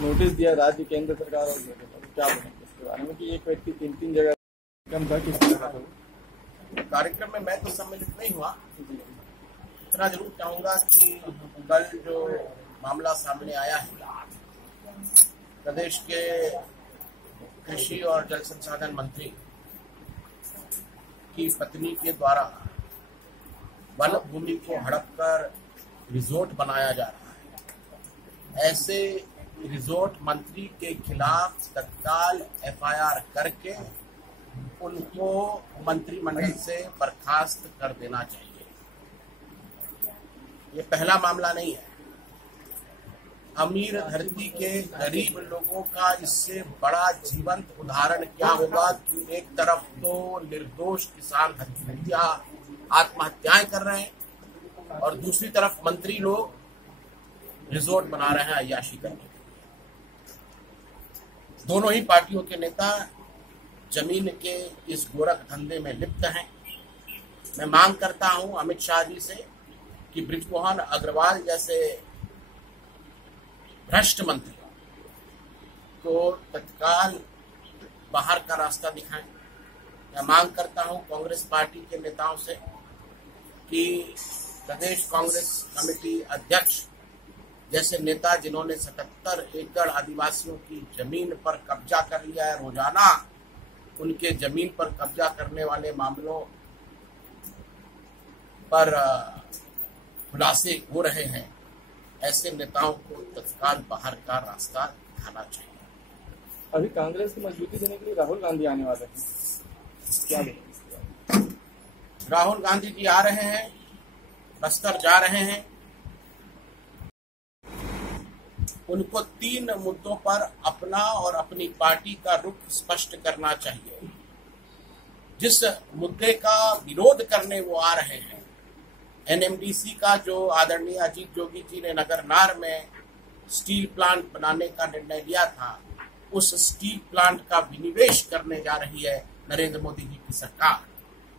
Notice दिया राज्य केंद्र सरकार और क्या बोलेंगे इसके बारे में कि एक व्यक्ति 3 जगह कम था, किस तरह का कार्यक्रम में मैं तो सम्मिलित नहीं हुआ। इतना जरूर चाहूंगा कि कल जो मामला सामने आया है, प्रदेश के कृषि और जल संसाधन मंत्री की पत्नी के द्वारा वन भूमि को हड़प कर रिजोर्ट बनाया जा रहा है। ऐसे रिजोर्ट मंत्री के खिलाफ तत्काल एफआईआर करके उनको मंत्रिमंडल से बर्खास्त कर देना चाहिए। ये पहला मामला नहीं है। अमीर धरती के गरीब लोगों का इससे बड़ा जीवंत उदाहरण क्या होगा कि एक तरफ तो निर्दोष किसान आत्महत्याएं कर रहे हैं और दूसरी तरफ मंत्री लोग रिजोर्ट बना रहे हैं अय्याशी करने के लिए। दोनों ही पार्टियों के नेता जमीन के इस गोरख धंधे में लिप्त हैं। मैं मांग करता हूं अमित शाह जी से कि बृजमोहन अग्रवाल जैसे भ्रष्ट मंत्री को तत्काल बाहर का रास्ता दिखाएं। मैं मांग करता हूं कांग्रेस पार्टी के नेताओं से कि प्रदेश कांग्रेस कमेटी अध्यक्ष जैसे नेता जिन्होंने 77 एकड़ आदिवासियों की जमीन पर कब्जा कर लिया है, रोजाना उनके जमीन पर कब्जा करने वाले मामलों पर खुलासे हो रहे हैं, ऐसे नेताओं को तत्काल बाहर का रास्ता दिखाना चाहिए। अभी कांग्रेस की मजबूती देने के लिए राहुल गांधी आने वाले हैं, क्या बोलेंगे? राहुल गांधी जी आ रहे हैं, बस्तर जा रहे हैं। उनको 3 मुद्दों पर अपना और अपनी पार्टी का रुख स्पष्ट करना चाहिए। जिस मुद्दे का विरोध करने वो आ रहे हैं, एनएमडीसी का जो आदरणीय अजीत जोगी जी ने नगरनार में स्टील प्लांट बनाने का निर्णय लिया था, उस स्टील प्लांट का विनिवेश करने जा रही है नरेंद्र मोदी जी की सरकार।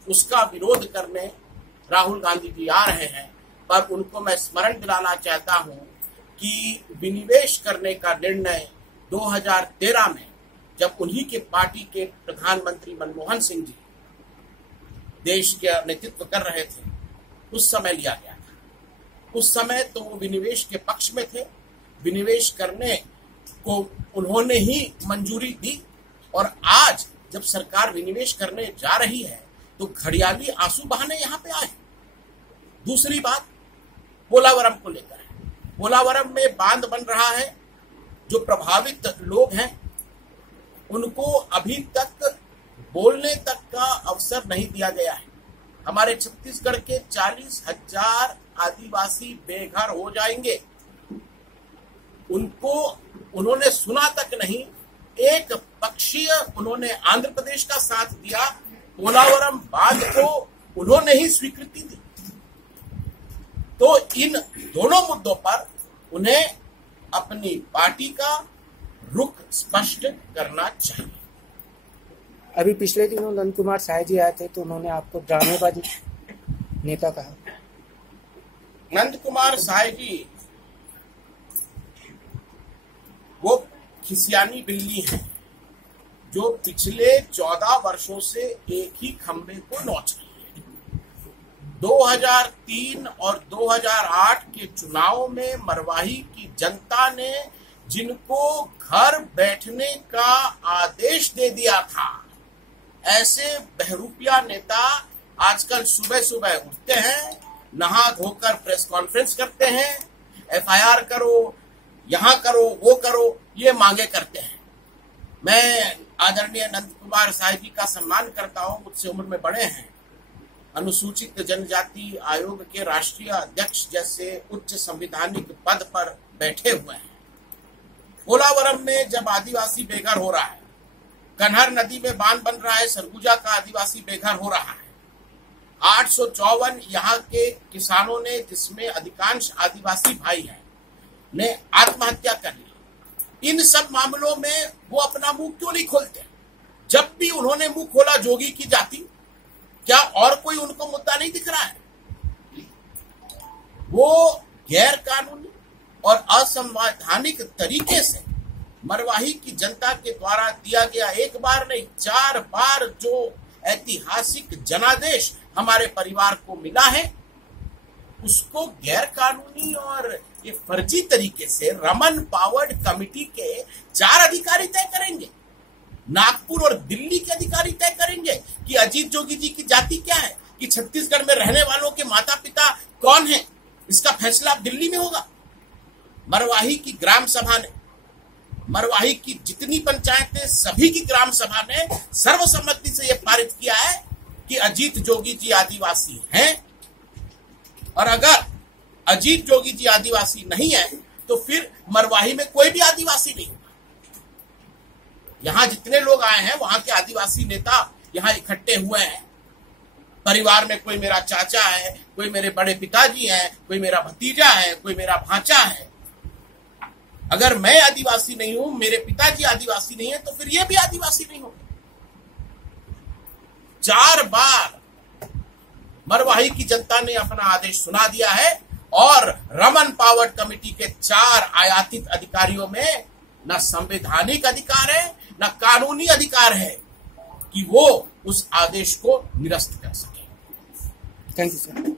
उसका विरोध करने राहुल गांधी जी आ रहे हैं, पर उनको मैं स्मरण दिलाना चाहता हूं कि विनिवेश करने का निर्णय 2013 में जब उन्हीं के पार्टी के प्रधानमंत्री मनमोहन सिंह जी देश का नेतृत्व कर रहे थे, उस समय लिया गया था। उस समय तो वो विनिवेश के पक्ष में थे, विनिवेश करने को उन्होंने ही मंजूरी दी। और आज जब सरकार विनिवेश करने जा रही है तो घड़ियाली आंसू बहाने यहाँ पे आए। दूसरी बात पोलावरम को लेकर है। पोलावरम में बांध बन रहा है, जो प्रभावित लोग हैं उनको अभी तक बोलने तक का अवसर नहीं दिया गया है। हमारे छत्तीसगढ़ के 40,000 आदिवासी बेघर हो जाएंगे, उनको उन्होंने सुना तक नहीं। एक पक्षीय उन्होंने आंध्र प्रदेश का साथ दिया, पोलावरम बांध को उन्होंने ही स्वीकृति दी। तो इन दोनों मुद्दों पर उन्हें अपनी पार्टी का रुख स्पष्ट करना चाहिए। अभी पिछले दिनों नंद कुमार साय जी आए थे तो उन्होंने आपको ड्रामेबाजी नेता कहा। नंद कुमार साय जी वो खिसियानी बिल्ली हैं जो पिछले 14 वर्षों से एक ही खंबे को नोच रही है। 2003 और 2008 के चुनाव में मरवाही की जनता ने जिनको घर बैठने का आदेश दे दिया था, ऐसे बहरूपिया नेता आजकल सुबह सुबह उठते हैं, नहा धोकर प्रेस कॉन्फ्रेंस करते हैं, एफआईआर करो, यहां करो, वो करो, ये मांगे करते हैं। मैं आदरणीय नंद कुमार साय जी का सम्मान करता हूं, मुझसे उम्र में बड़े हैं, अनुसूचित जनजाति आयोग के राष्ट्रीय अध्यक्ष जैसे उच्च संवैधानिक पद पर बैठे हुए हैं। पोलावरम में जब आदिवासी बेघर हो रहा है, कन्हर नदी में बांध बन रहा है, सरगुजा का आदिवासी बेघर हो रहा है, 854 यहाँ के किसानों ने, जिसमें अधिकांश आदिवासी भाई हैं, ने आत्महत्या कर ली। इन सब मामलों में वो अपना मुंह क्यों नहीं खोलते? जब भी उन्होंने मुंह खोला जोगी की जाति, क्या और कोई उनको मुद्दा नहीं दिख रहा है? वो गैर कानूनी और असंवैधानिक तरीके से मरवाही की जनता के द्वारा दिया गया एक बार नहीं 4 बार जो ऐतिहासिक जनादेश हमारे परिवार को मिला है, उसको गैर कानूनी और ये फर्जी तरीके से रमन पावर्ड कमेटी के 4 अधिकारी तय करेंगे। नागपुर और दिल्ली के अधिकारी तय करेंगे कि अजीत जोगी जी की जाति क्या है, कि छत्तीसगढ़ में रहने वालों के माता पिता कौन है। इसका फैसला दिल्ली में होगा। मरवाही की ग्राम सभा ने, मरवाही की जितनी पंचायतें, सभी की ग्राम सभा ने सर्वसम्मति से यह पारित किया है कि अजीत जोगी जी आदिवासी हैं, और अगर अजीत जोगी जी आदिवासी नहीं है तो फिर मरवाही में कोई भी आदिवासी नहीं होगा। यहां जितने लोग आए हैं वहां के आदिवासी नेता यहां इकट्ठे हुए हैं। परिवार में कोई मेरा चाचा है, कोई मेरे बड़े पिताजी हैं, कोई मेरा भतीजा है, कोई मेरा भांचा है। अगर मैं आदिवासी नहीं हूं, मेरे पिताजी आदिवासी नहीं है, तो फिर ये भी आदिवासी नहीं होंगे। 4 बार मरवाही की जनता ने अपना आदेश सुना दिया है, और रमन पावर्ड कमेटी के 4 आयातित अधिकारियों में न संवैधानिक अधिकार है, न कानूनी अधिकार है कि वो उस आदेश को निरस्त कर सके। Thank you sir.